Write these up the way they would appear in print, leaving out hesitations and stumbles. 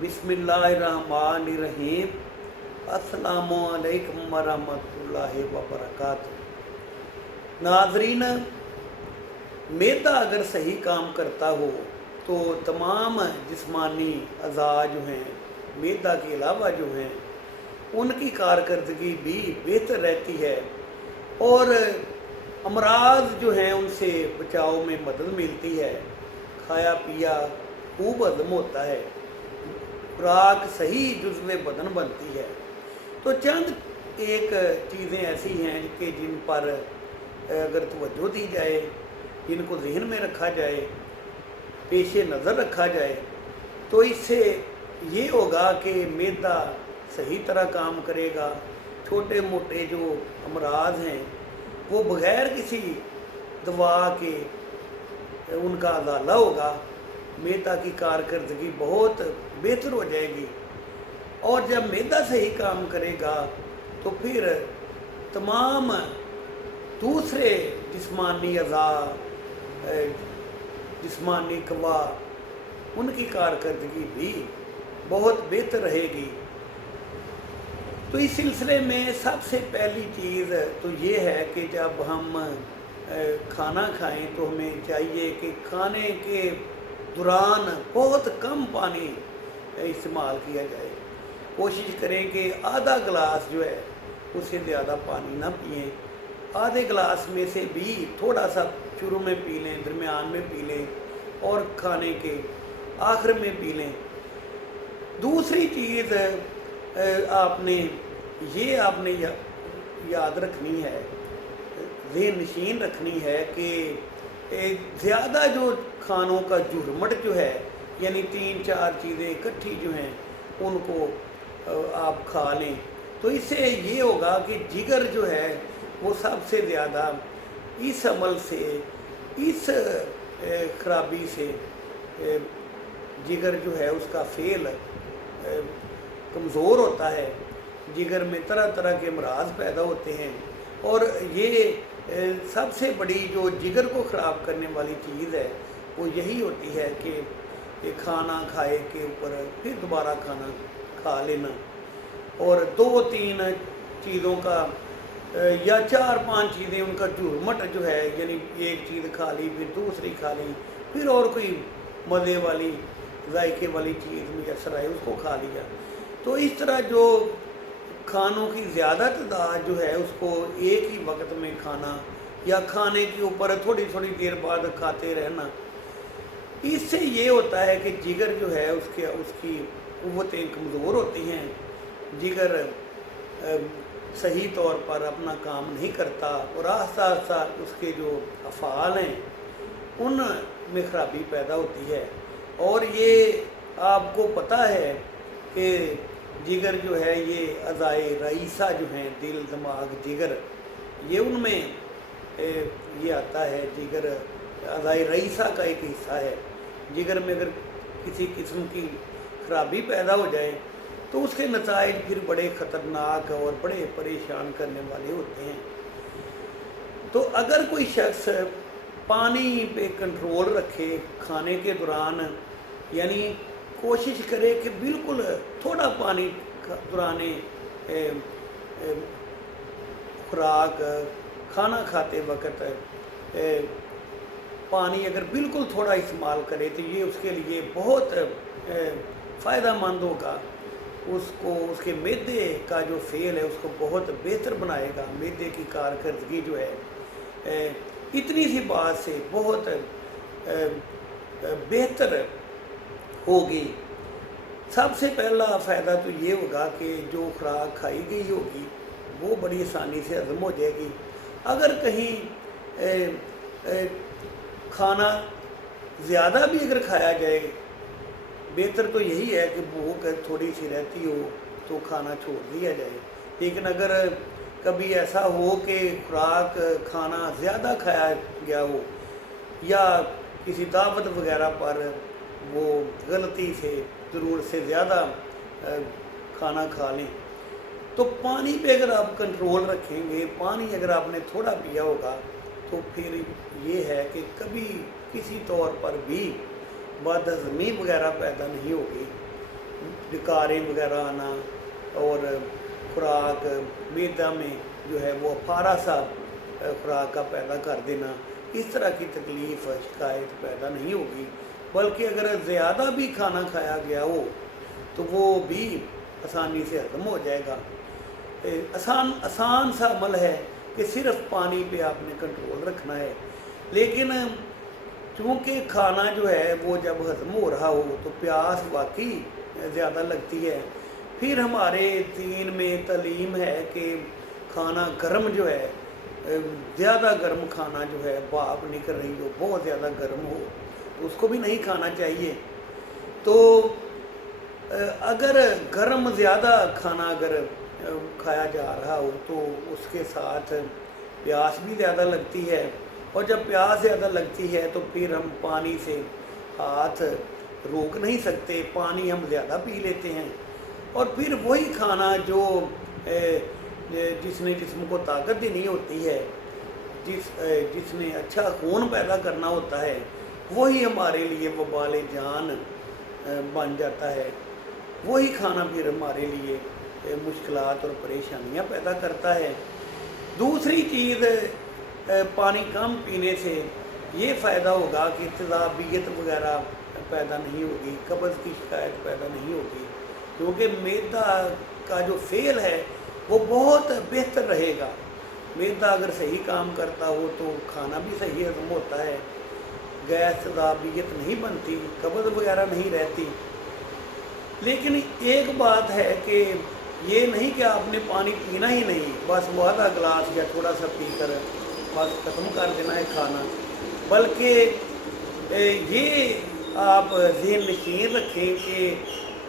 बिस्मिल्लाहिर्रहमानिर्रहीम। अस्सलामु अलैकुम वरहमतुल्लाहि वबरकातुहू। नाज़रीन, मैदा अगर सही काम करता हो तो तमाम जिस्मानी अज़ा जो हैं मैदा के अलावा जो हैं उनकी कारकर्दगी भी बेहतर रहती है और अमराज जो हैं उनसे बचाव में मदद मिलती है। खाया पिया खूब हजम होता है, खुराक सही जुज़्व बदन बनती है। तो चंद एक चीज़ें ऐसी हैं कि जिन पर अगर तवज्जो दी जाए, जिनको जहन में रखा जाए, पेश नज़र रखा जाए, तो इससे ये होगा कि मैदा सही तरह काम करेगा। छोटे मोटे जो अमराज हैं वो बग़ैर किसी दवा के उनका अज़ाला होगा। मैदा की कारकर्दगी बहुत बेहतर हो जाएगी और जब मैदा सही काम करेगा तो फिर तमाम दूसरे जिस्मानी अज़ा, जिस्मानी क़वा, उनकी कारकर्दगी भी बहुत बेहतर रहेगी। तो इस सिलसिले में सबसे पहली चीज़ तो ये है कि जब हम खाना खाएं तो हमें चाहिए कि खाने के दौरान बहुत कम पानी इस्तेमाल किया जाए। कोशिश करें कि आधा गिलास जो है उससे ज़्यादा पानी ना पिएं। आधे गिलास में से भी थोड़ा सा शुरू में पी लें, दरमियान में पी लें और खाने के आखिर में पी लें। दूसरी चीज़ आपने याद रखनी है, ज़हन नशीन रखनी है कि ज़्यादा जो खानों का जुर्मट जो है, यानी 3-4 चीज़ें इकट्ठी जो हैं उनको आप खा लें, तो इससे ये होगा कि जिगर जो है वो सबसे ज़्यादा इस अमल से, इस खराबी से जिगर जो है उसका फेल कमज़ोर होता है। जिगर में तरह तरह के अमराज पैदा होते हैं और ये सबसे बड़ी जो जिगर को ख़राब करने वाली चीज़ है वो यही होती है कि खाना खाए के ऊपर फिर दोबारा खाना खा लेना और 2-3 चीज़ों का या 4-5 चीज़ें उनका जुर्मट जो है, यानी एक चीज़ खा ली फिर दूसरी खा ली फिर और कोई मज़े वाली जायके वाली चीज़ मुयसर आई उसको खा लिया। तो इस तरह जो खानों की ज़्यादा तादाद जो है उसको एक ही वक्त में खाना या खाने के ऊपर थोड़ी थोड़ी देर बाद खाते रहना, इससे ये होता है कि जिगर जो है उसकी क़ुव्वतें कमज़ोर होती हैं। जिगर सही तौर पर अपना काम नहीं करता और आहिस्ता आहिस्ता उसके जो अफ़ाल हैं उन में ख़राबी पैदा होती है। और ये आपको पता है कि जिगर जो है ये अज़ाए रईसा जो हैं, दिल दिमाग जिगर, ये उनमें ये आता है। जिगर अज़ाए रईसा का एक हिस्सा है। जिगर में अगर किसी किस्म की खराबी पैदा हो जाए तो उसके नताइज फिर बड़े ख़तरनाक और बड़े परेशान करने वाले होते हैं। तो अगर कोई शख्स पानी पे कंट्रोल रखे खाने के दौरान, यानी कोशिश करे कि बिल्कुल थोड़ा पानी दौराने खुराक खाना खाते वक्त पानी अगर बिल्कुल थोड़ा इस्तेमाल करे तो ये उसके लिए बहुत फ़ायदेमंद होगा। उसको उसके मैदे का जो फेल है उसको बहुत बेहतर बनाएगा। मैदे की कारकर्दगी जो है इतनी सी बात से बहुत बेहतर होगी। सबसे पहला फ़ायदा तो ये होगा कि जो खुराक खाई गई होगी वो बड़ी आसानी से हज़म हो जाएगी। अगर कहीं खाना ज़्यादा भी अगर खाया जाए, बेहतर तो यही है कि भूख थोड़ी सी रहती हो तो खाना छोड़ दिया जाए। लेकिन अगर कभी ऐसा हो कि खुराक खाना ज़्यादा खाया गया हो या किसी दावत वगैरह पर वो गलती से ज़रूरत से ज़्यादा खाना खा लें, तो पानी पे अगर आप कंट्रोल रखेंगे, पानी अगर आपने थोड़ा पिया होगा तो फिर ये है कि कभी किसी तौर पर भी बदहज़मी वगैरह पैदा नहीं होगी। डकारें वगैरह आना और खुराक मैदा में जो है वो अफारा सा खुराक का पैदा कर देना, इस तरह की तकलीफ़ शिकायत पैदा नहीं होगी। बल्कि अगर ज़्यादा भी खाना खाया गया हो तो वो भी आसानी से हज़म हो जाएगा। आसान सा अमल है कि सिर्फ़ पानी पे आपने कंट्रोल रखना है। लेकिन चूँकि खाना जो है वो जब हज़म हो रहा हो तो प्यास वाकई ज़्यादा लगती है। फिर हमारे दीन में तालीम है कि खाना गर्म जो है, ज़्यादा गर्म खाना जो है, भाप निकल रही हो, बहुत ज़्यादा गर्म हो, तो उसको भी नहीं खाना चाहिए। तो अगर गर्म ज़्यादा खाना अगर खाया जा रहा हो तो उसके साथ प्यास भी ज़्यादा लगती है, और जब प्यास ज़्यादा लगती है तो फिर हम पानी से हाथ रोक नहीं सकते, पानी हम ज़्यादा पी लेते हैं, और फिर वही खाना जो जिसने जिस्म को ताकत देनी होती है, जिसने अच्छा खून पैदा करना होता है, वही हमारे लिए वबाल जान बन जाता है। वही खाना फिर हमारे लिए मुश्किलात और परेशानियां पैदा करता है। दूसरी चीज़, पानी कम पीने से ये फ़ायदा होगा कि तेज़ाबियत वगैरह पैदा नहीं होगी, कब्ज़ की शिकायत पैदा नहीं होगी, क्योंकि मैदा का जो फेल है वो बहुत बेहतर रहेगा। मैदा अगर सही काम करता हो तो खाना भी सही हज़म होता है, गैस तेज़ाबियत नहीं बनती, कब्ज़ वगैरह नहीं रहती। लेकिन एक बात है कि ये नहीं कि आपने पानी पीना ही नहीं, बस वो आधा गिलास या थोड़ा सा पीकर बस ख़त्म कर देना है खाना, बल्कि ये आप ज़हन नशीन रखें कि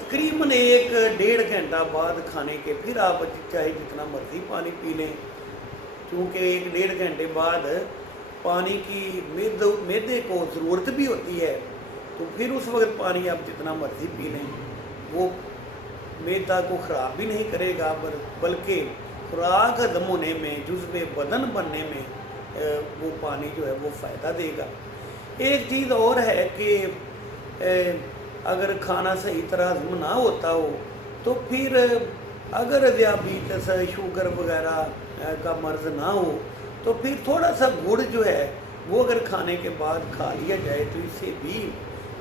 तकरीबन 1-1.5 घंटा बाद खाने के फिर आप चाहे जितना मर्ज़ी पानी पी लें, क्योंकि 1-1.5 घंटे बाद पानी की मैदे को ज़रूरत भी होती है, तो फिर उस वक्त पानी आप जितना मर्ज़ी पी लें, वो मैदा को ख़राब भी नहीं करेगा, बल्कि खुराक हज़म होने में, जुज़्व बदन बनने में वो पानी जो है वो फ़ायदा देगा। एक चीज़ और है कि अगर खाना सही तरह हज़म ना होता हो तो फिर अगर दियाबीतस, शुगर वगैरह का मर्ज़ ना हो तो फिर थोड़ा सा गुड़ जो है वो अगर खाने के बाद खा लिया जाए तो इससे भी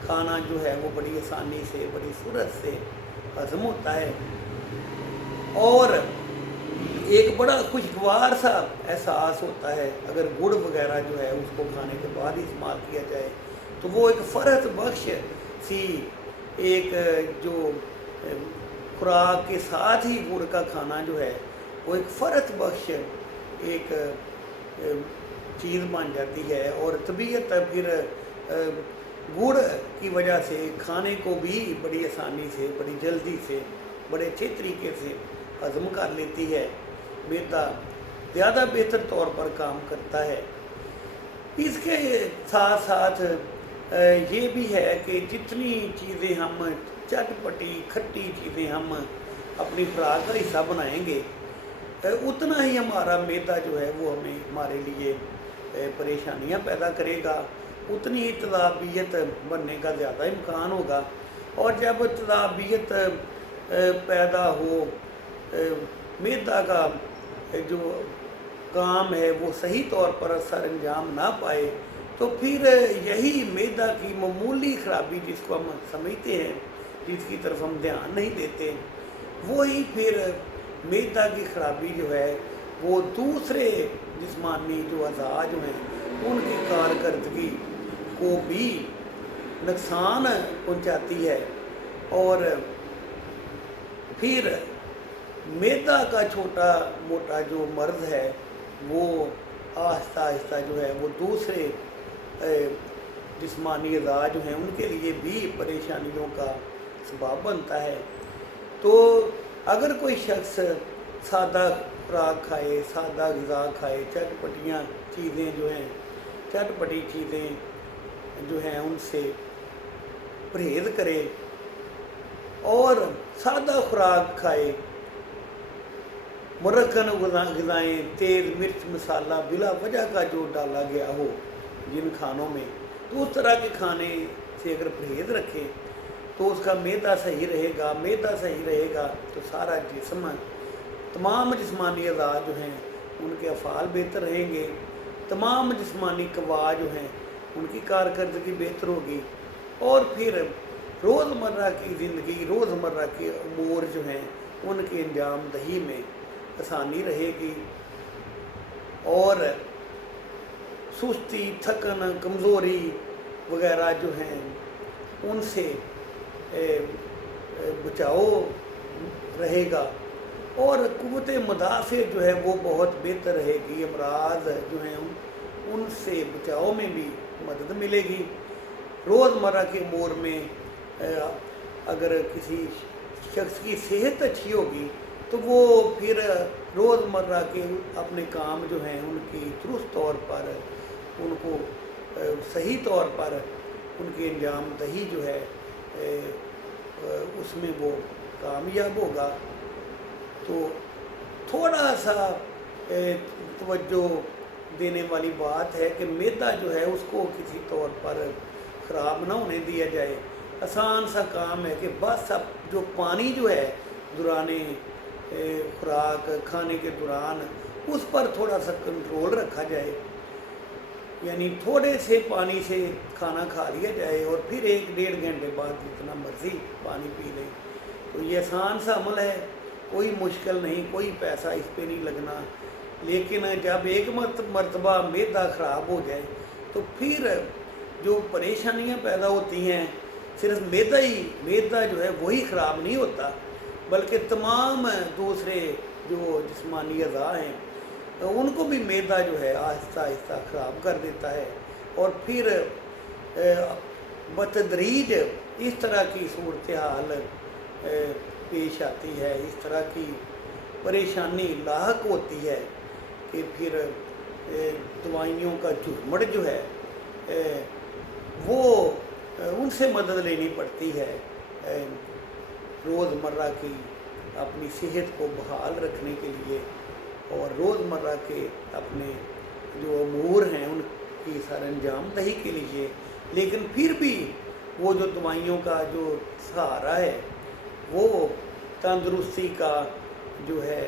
खाना जो है वो बड़ी आसानी से, बड़ी फुर्सत से हज़म होता है। और एक बड़ा खुशगवार सा एहसास होता है अगर गुड़ वगैरह जो है उसको खाने के बाद ही इस्तेमाल किया जाए, तो वो एक फ़रहत बख्श सी एक जो खुराक के साथ ही गुड़ का खाना जो है वो एक फ़रहत बख्श एक चीज़ बन जाती है। और तबीयत फिर गुड़ की वजह से खाने को भी बड़ी आसानी से, बड़ी जल्दी से, बड़े अच्छे तरीके से हज़म कर लेती है। मैदा ज़्यादा बेहतर तौर पर काम करता है। इसके साथ साथ ये भी है कि जितनी चीज़ें हम चटपटी खट्टी चीज़ें हम अपनी खुराक का हिस्सा बनाएंगे, उतना ही हमारा मैदा जो है वो हमारे लिए परेशानियां पैदा करेगा, उतनी ही तेज़ाबियत बनने का ज़्यादा इम्कान होगा। और जब तेज़ाबियत पैदा हो, मैदा का जो काम है वो सही तौर पर सर अंजाम ना पाए, तो फिर यही मैदा की मामूली ख़राबी जिसको हम समझते हैं, जिसकी तरफ हम ध्यान नहीं देते, वही फिर मैदा की ख़राबी जो है वो दूसरे जिस्मानी जो अज़ा जो हैं उनकी कारकर्दगी को भी नुकसान पहुंचाती है। और फिर मैदा का छोटा मोटा जो मर्ज़ है वो आहिस्ता आहिस्ता जो है वो दूसरे जिस्मानी अज़ा जो हैं उनके लिए भी परेशानियों का सबब बनता है। तो अगर कोई शख्स सादा खुराक खाए, सादा ग़िज़ा खाए, चटपटियाँ चीज़ें जो हैं, चटपटी चीज़ें जो हैं उनसे परहेज़ करे और सादा खुराक खाए, मुरक्कन ग़िज़ाएँ, तेज़ मिर्च मसाला बिला वजह का जो डाला गया हो जिन खानों में, तो उस तरह के खाने से अगर परहेज़ रखें तो उसका मैदा सही रहेगा, मैदा सही रहेगा तो सारा जिस्म, तमाम जिस्मानी अज़ा जो हैं उनके अफ़ाल बेहतर रहेंगे, तमाम जिस्मानी क़वा जो हैं उनकी कारकर्दगी बेहतर होगी, और फिर रोज़मर्रा की ज़िंदगी, रोज़मर्रा के अमूर जो हैं उनके अंजाम दही में आसानी रहेगी, और सुस्ती, थकन, कमज़ोरी वगैरह जो हैं उनसे बचाव रहेगा, और क़ुव्वत मुदाफ़े जो है वो बहुत बेहतर रहेगी। अमराज जो हैं उनसे बचाव में भी मदद मिलेगी। रोज़मर्रा के अमूर में अगर किसी शख्स की सेहत अच्छी होगी तो वो फिर रोज़मर्रा के अपने काम जो हैं उनकी दुरुस्त तौर पर, उनको सही तौर पर उनकी अंजाम दही जो है उसमें वो कामयाब होगा। तो थोड़ा सा तवज्जो देने वाली बात है कि मैदा जो है उसको किसी तौर पर ख़राब ना होने दिया जाए। आसान सा काम है कि बस अब जो पानी जो है दौरान खुराक खाने के दौरान उस पर थोड़ा सा कंट्रोल रखा जाए, यानी थोड़े से पानी से खाना खा लिया जाए और फिर 1-1.5 घंटे बाद जितना मर्ज़ी पानी पी लें। तो ये आसान सा अमल है, कोई मुश्किल नहीं, कोई पैसा इस पे नहीं लगना। लेकिन जब एक मरतबा मैदा ख़राब हो जाए तो फिर जो परेशानियां पैदा होती हैं, सिर्फ मैदा जो है वही ख़राब नहीं होता, बल्कि तमाम दूसरे जो जिस्मानी अज़ा हैं तो उनको भी मैदा जो है आहिस्ता आहिस्ता ख़राब कर देता है, और फिर बतदरीज इस तरह की सूरत हाल पेश आती है, इस तरह की परेशानी लाहक होती है कि फिर दवाइयों का झुरमट जो है वो उनसे मदद लेनी पड़ती है रोज़मर्रा की अपनी सेहत को बहाल रखने के लिए, और रोज़मर्रा के अपने जो अमूर हैं उनकी सरअंजाम दही के लिए। लेकिन फिर भी वो जो दवाइयों का जो सहारा है वो तंदुरुस्ती का जो है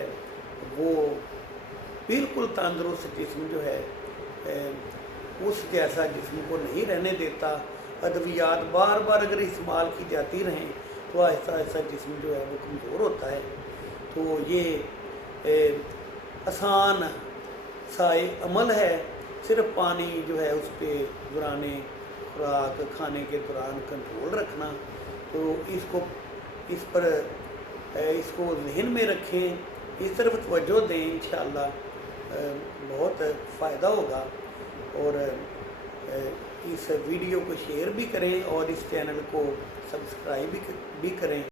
वो बिल्कुल तंदुरुस्त जिस्म जो है उस जैसा जिस्म को नहीं रहने देता। अद्वियात बार बार अगर इस्तेमाल की जाती रहें तो आहिस्ता आहिस्ता जिस्म जो है वो कमज़ोर होता है। तो ये आसान सा अमल है, सिर्फ पानी जो है उस पर दौरान खुराक खाने के दौरान कंट्रोल रखना। तो इसको ज़हन में रखें, इस तरफ तवज्जो दें, इंशाअल्लाह बहुत फ़ायदा होगा। और इस वीडियो को शेयर भी करें और इस चैनल को सब्सक्राइब भी करें।